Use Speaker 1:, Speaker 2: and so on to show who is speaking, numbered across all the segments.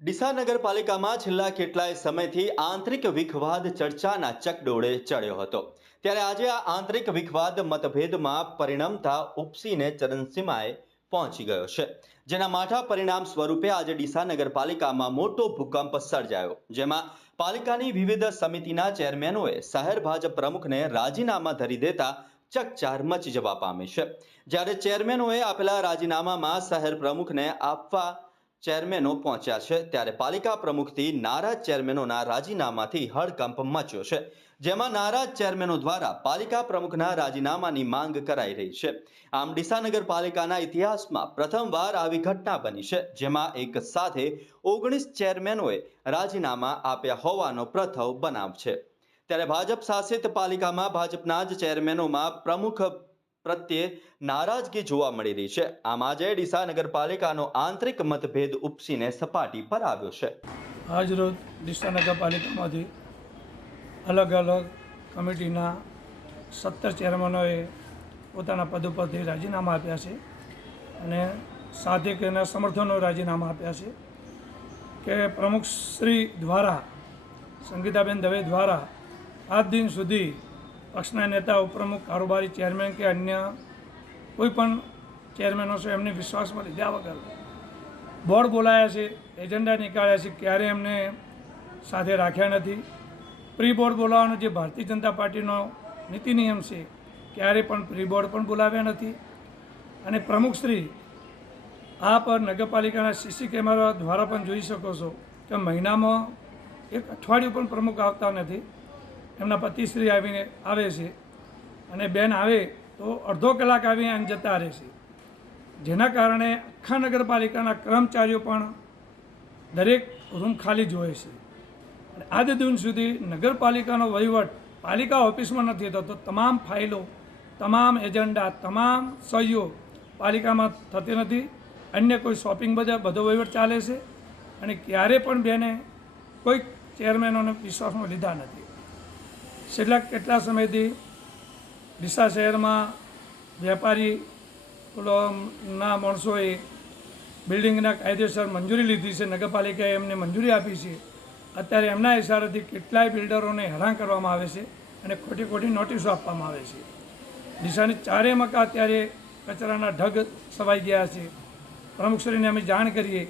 Speaker 1: ડીસા નગરપાલિકામાં છેલ્લા કેટલાય સમયથી આંતરિક વિખવાદ ચર્ચાના ચકડોળે ચડ્યો હતો. ત્યારે આજે આ આંતરિક વિખવાદ મતભેદમાં પરિણમતા ઉપસીને ચરણસીમાએ પહોંચી ગયો છે. જેના માઠા પરિણામ સ્વરૂપે આજે ડીસા નગરપાલિકામાં મોટો ભૂકંપ સર્જાયો. જેમાં પાલિકાની વિવિધ સમિતિના ચેરમેનોએ શહેર ભાજપ પ્રમુખને રાજીનામા ધરી દેતા ચકચાર મચી જવા પામી છે. જ્યારે ચેરમેનોએ આપેલા રાજીનામામાં શહેર પ્રમુખને આપવા ચેરમેનો પહોંચ્યા છે ત્યારે પાલિકા પ્રમુખથી નારાજ ચેરમેનોના રાજીનામાથી હડકંપ મચ્યો છે, જેમાં નારાજ ચેરમેનો દ્વારા પાલિકા પ્રમુખના રાજીનામાની માંગ કરાઈ રહી છે. આમ ડીસા નગરપાલિકાના ઇતિહાસમાં પ્રથમવાર આવી ઘટના બની છે, જેમાં એક સાથે ઓગણીસ ચેરમેનોએ રાજીનામા આપ્યા હોવાનો પ્રથમ બનાવ છે. ત્યારે ભાજપ શાસિત પાલિકામાં ભાજપના જ ચેરમેનોમાં પ્રમુખ પ્રત્યે નારાજગી જોવા મળી રહી છે. આમ આજે ડીસા નગરપાલિકાનો આંતરિક મતભેદ ઉપસીને સપાટી પર આવ્યો છે. આજરોજ ડીસા નગરપાલિકામાંથી
Speaker 2: અલગ અલગ કમિટીના સત્તર ચેરમેનોએ પોતાના પદ ઉપરથી રાજીનામા આપ્યા છે અને સાથે કે એના સમર્થનો રાજીનામા આપ્યા છે કે પ્રમુખશ્રી દ્વારા સંગીતાબેન દવે દ્વારા આજ દિન સુધી પક્ષના નેતા, ઉપપ્રમુખ, કારોબારી ચેરમેન કે અન્ય કોઈ પણ ચેરમેનો છે, એમને વિશ્વાસમાં લીધા વગર બોર્ડ બોલાયા છે, એજન્ડા નીકાળ્યા છે, ક્યારે એમને સાથે રાખ્યા નથી. પ્રી બોર્ડ બોલાવવાનો જે ભારતીય જનતા પાર્ટીનો નીતિ નિયમ છે, ક્યારે પણ પ્રી બોર્ડ પણ બોલાવ્યા નથી. અને પ્રમુખશ્રી આ પર નગરપાલિકાના સીસી કેમેરા દ્વારા પણ જોઈ શકો છો કે મહિનામાં એક અઠવાડિયું પણ પ્રમુખ આવતા નથી. એમના પતિશ્રી આવીને આવે છે અને બેન આવે તો અડધો કલાક આવીને એમ જતા રહે છે. જેના કારણે આખા નગરપાલિકાના કર્મચારીઓ પણ દરેક રૂમ ખાલી જોવે છે. અને આજ દિન સુધી નગરપાલિકાનો વહીવટ પાલિકા ઓફિસમાં નથી થતો તમામ ફાઇલો, તમામ એજન્ડા, તમામ સહીઓ પાલિકામાં થતી નથી. અન્ય કોઈ શોપિંગ બધા બધો વહીવટ ચાલે છે. અને ક્યારે પણ બેને કોઈ ચેરમેનોને વિશ્વાસમાં લીધા નથી. છેલ્લા કેટલા સમયથી ડીસા શહેરમાં વેપારી ના માણસોએ બિલ્ડિંગના કાયદેસર મંજૂરી લીધી છે. નગરપાલિકાએ એમને મંજૂરી આપી છે. અત્યારે એમના ઇશારાથી કેટલાય બિલ્ડરોને હેરાન કરવામાં આવે છે અને ખોટી ખોટી નોટિસો આપવામાં આવે છે. ડીસાની ચારે મકા અત્યારે કચરાના ઢગ સવાઈ ગયા છે. પ્રમુખશ્રીને અમે જાણ કરીએ.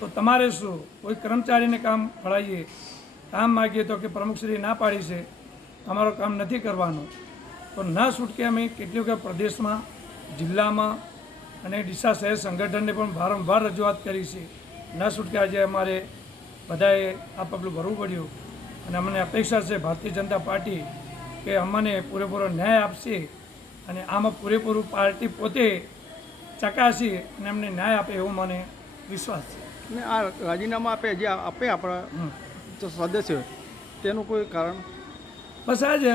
Speaker 2: તો તમારે શું? કોઈ કર્મચારીને કામ ફળાવીએ કામ માગીએ તો કે પ્રમુખશ્રી ના પાડી છે? અમારું કામ નથી કરવાનું. તો ના છૂટકે અમે કેટલી વખત પ્રદેશમાં જિલ્લામાં અને ડીસા શહેર સંગઠનને પણ વારંવાર રજૂઆત કરી છે. ન છૂટકે આજે અમારે બધાએ આ પગલું ભરવું પડ્યું. અને અમને અપેક્ષા છે ભારતીય જનતા પાર્ટી કે અમને પૂરેપૂરો ન્યાય આપશે અને આમાં પૂરેપૂરું પાર્ટી પોતે ચકાસી અને અમને ન્યાય આપે એવો મને વિશ્વાસ છે. ને
Speaker 3: આ રાજીનામા આપે જે આપે આપણા સદસ્ય તેનું કોઈ કારણ?
Speaker 2: બસ આ જ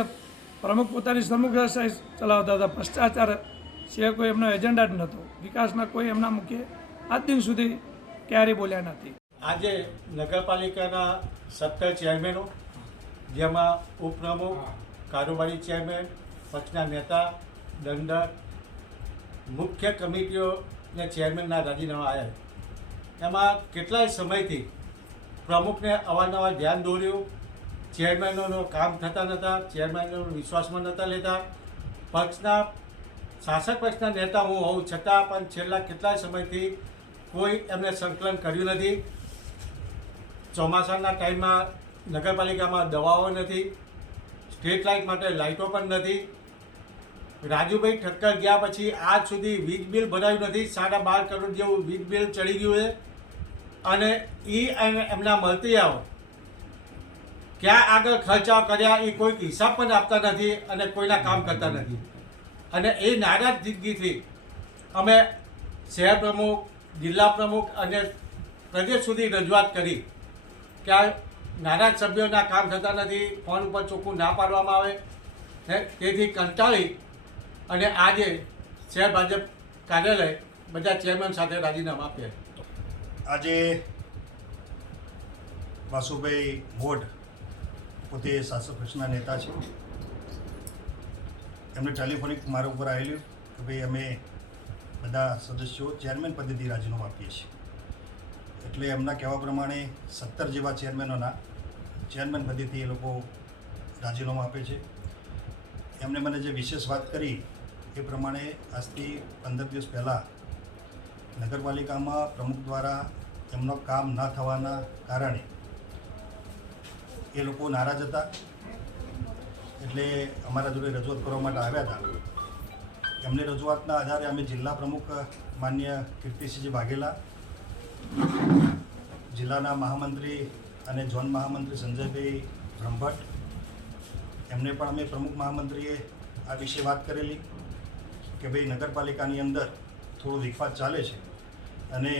Speaker 2: પ્રમુખ પોતાની સમુગ્રશાહી ચલાવતા હતા. ભ્રષ્ટાચાર સિવાય કોઈ એમનો એજન્ડા જ નહોતો વિકાસના કોઈ એમના મુખ્ય આજ દિન સુધી ક્યારેય બોલ્યા નથી. આજે
Speaker 3: નગરપાલિકાના સત્તર ચેરમેનો જેમાં ઉપપ્રમુખ કારોબારી ચેરમેન પક્ષના નેતા દંડક મુખ્ય કમિટીઓને ચેરમેનના રાજીનામા આવ્યા એમાં કેટલાય સમયથી પ્રમુખને અવારનવાર ધ્યાન દોર્યું ચેરમેનોનું કામ થતા નહોતા ચેરમેનોનો વિશ્વાસમાં નહોતા લેતા. પક્ષના, શાસક પક્ષના નેતા હું હોઉં છતાં પણ છેલ્લા કેટલાય સમયથી કોઈ એમને સંકલન કર્યું નથી. ચોમાસાના ટાઈમમાં નગરપાલિકામાં દવાઓ નથી, સ્ટ્રીટ લાઇટ માટે લાઇટો પણ નથી. રાજુભાઈ ઠક્કર ગયા પછી આજ સુધી વીજ બિલ ભરાયું નથી, સાડા બાર કરોડ જેવું વીજ બિલ ચડી ગયું છે. અને એ એમના મળતી આવો. ક્યાં આગળ ખર્ચા કર્યા એ કોઈ હિસાબ પણ આપતા નથી અને કોઈના કામ કરતા નથી. અને એ નારાજગીથી અમે શહેર પ્રમુખ, જિલ્લા પ્રમુખ અને પ્રદેશ સુધી રજૂઆત કરી કે આ નારાજ સભ્યોના કામ થતા નથી, ફોન ઉપર ચોખ્ખું ના પાડવામાં આવે. ને તેથી કંટાળી અને આજે શહેર ભાજપ કાર્યાલય બધા ચેરમેન સાથે રાજીનામા આપ્યા. આજે
Speaker 4: વાસુભાઈ મોઢ પોતે સાસુ પક્ષના નેતા છે. એમને ટેલિફોનિક મારા ઉપર આવેલું કે ભાઈ અમે બધા સદસ્યો ચેરમેન પદેથી રાજીનામું આપીએ છીએ. એટલે એમના કહેવા પ્રમાણે સત્તર જેવા ચેરમેનોના ચેરમેન પદેથી એ લોકો રાજીનામું આપે છે. એમણે મને જે વિશેષ વાત કરી એ પ્રમાણે આજથી પંદર દિવસ પહેલાં નગરપાલિકામાં પ્રમુખ દ્વારા એમનો કામ ન થવાના કારણે એ લોકો નારાજ હતા. એટલે અમારા જોડે રજૂઆત કરવા માટે આવ્યા હતા. એમની રજૂઆતના આધારે અમે જિલ્લા પ્રમુખ, માન્ય કીર્તિસિંહજી વાઘેલા, જિલ્લાના મહામંત્રી અને ઝોન મહામંત્રી સંજયભાઈ બ્રહ્મભટ્ટ, એમને પણ અમે પ્રમુખ મહામંત્રીએ આ વિશે વાત કરેલી કે ભાઈ નગરપાલિકાની અંદર થોડો વિખવાદ ચાલે છે અને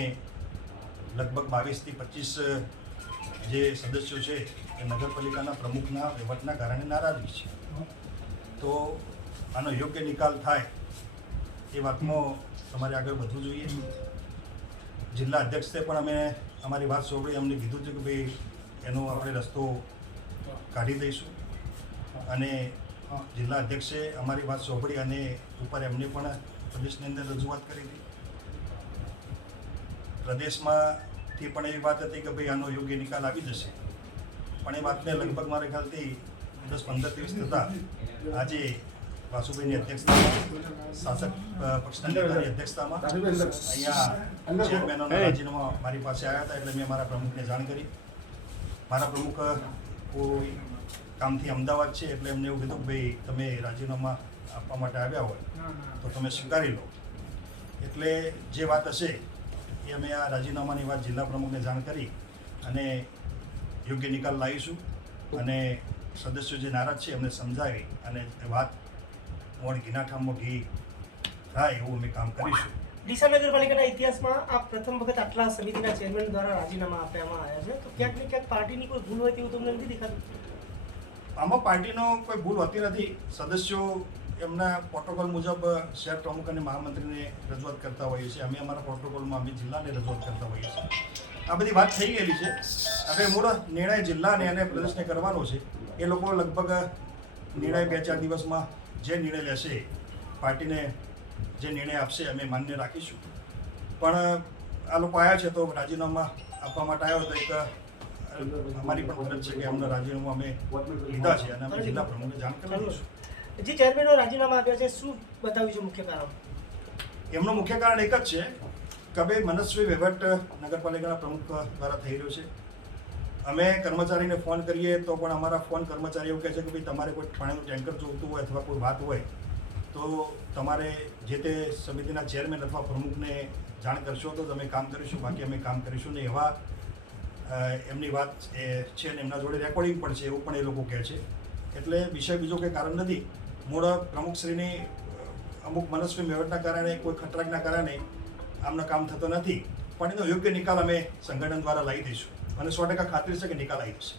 Speaker 4: લગભગ બાવીસથી પચીસ જે સદસ્યો છે એ નગરપાલિકાના પ્રમુખના વહીવટના કારણે નારાજગી છે. તો આનો યોગ્ય નિકાલ થાય એ વાતમાં તમારે આગળ વધવું જોઈએ. જિલ્લા અધ્યક્ષે પણ અમે અમારી વાત સાંભળી, અમને કીધું છે કે ભાઈ એનો આપણે રસ્તો કાઢી દઈશું. અને જિલ્લા અધ્યક્ષે અમારી વાત સાંભળી અને ઉપર એમને પણ પ્રદેશની અંદર રજૂઆત કરી હતી પ્રદેશમાંથી પણ એવી વાત હતી કે ભાઈ આનો યોગ્ય નિકાલ આવી જશે પણ એ વાતને લગભગ મારા ખ્યાલથી દસ પંદર દિવસ થતાં આજે વાસુભાઈની અધ્યક્ષતામાં શાસક પક્ષના નેતાની અધ્યક્ષતામાં અહીંયા ચેરમેનોના રાજીનામા મારી પાસે આવ્યા હતા એટલે મેં મારા પ્રમુખને જાણ કરી. મારા પ્રમુખ કોઈ કામથી અમદાવાદ છે એટલે એમને એવું કીધું કે ભાઈ તમે રાજીનામા આપવા માટે આવ્યા હોય તો તમે સ્વીકારી લો. એટલે જે વાત હશે એ અમે આ રાજીનામાની વાત જિલ્લા પ્રમુખને જાણ કરી અને યોગ્ય નિકાલ લાવીશું અને સદસ્યો જે નારાજ છે એમને સમજાવી અને વાત મોડ ઘીના મોઢી થાય એવું અમે કામ કરીશું.
Speaker 5: ડીસા નગરપાલિકાના ઇતિહાસમાં આ પ્રથમ વખત આટલા સમિતિના ચેરમેન દ્વારા રાજીનામા આપવામાં આવ્યા છે. તો ક્યાંક ને ક્યાંક પાર્ટીની કોઈ ભૂલ હોય તેવું તમને નથી દેખાતું?
Speaker 4: આમાં પાર્ટીનો કોઈ ભૂલ હોતી નથી. સદસ્યો એમના પ્રોટોકોલ મુજબ, શહેર પ્રમુખ અને મહામંત્રીને રજૂઆત કરતા હોઈએ છીએ. અમે અમારા પ્રોટોકોલમાં અમે જિલ્લાને રજૂઆત કરતા હોઈએ છીએ. આ બધી વાત થઈ ગયેલી છે. હવે મૂળ નિર્ણય જિલ્લાને અને પ્રદેશને કરવાનો છે. એ લોકો લગભગ નિર્ણય બે ચાર દિવસમાં જે નિર્ણય લેશે, પાર્ટીને જે નિર્ણય આપશે, અમે માન્ય રાખીશું. પણ, આ લોકો આવ્યા છે તો રાજીનામા આપવા માટે આવ્યો તો એક, અમારી પણ ફરજ છે કે અમને રાજીનામું અમે લીધા છે અને અમે જિલ્લા પ્રમુખને જાણ કરી દઈશું જે ચેરમેનો રાજીનામા આપ્યા છે, શું બતાવ્યું છે મુખ્ય કારણ? એમનું મુખ્ય કારણ એક જ છે કે બે મનસ્વી વહીવટ નગરપાલિકાના પ્રમુખ દ્વારા થઈ રહ્યો છે. અમે કર્મચારીને ફોન કરીએ તો પણ અમારા ફોન કર્મચારીઓ કહે છે કે ભાઈ, તમારે કોઈ પાણીનું ટેન્કર જોઈતું હોય અથવા કોઈ વાત હોય, તો તમારે જે તે સમિતિના ચેરમેન અથવા પ્રમુખને જાણ કરશો તો તમે કામ કરીશું, બાકી અમે કામ કરીશું ને એવા એમની વાત એ છે ને એમના જોડે રેકોર્ડિંગ પણ છે એવું પણ એ લોકો કહે છે. એટલે વિષય બીજો કંઈ કારણ નથી. મૂળ પ્રમુખશ્રીની અમુક મનસ્વી મેવટના કારણે, કોઈ ખટરાકના કારણે આમનો કામ થતો નથી. પણ એનો યોગ્ય નિકાલ અમે સંગઠન દ્વારા લાવી દઈશું. અને સો ટકા ખાતરી છે કે નિકાલ આવી જશે.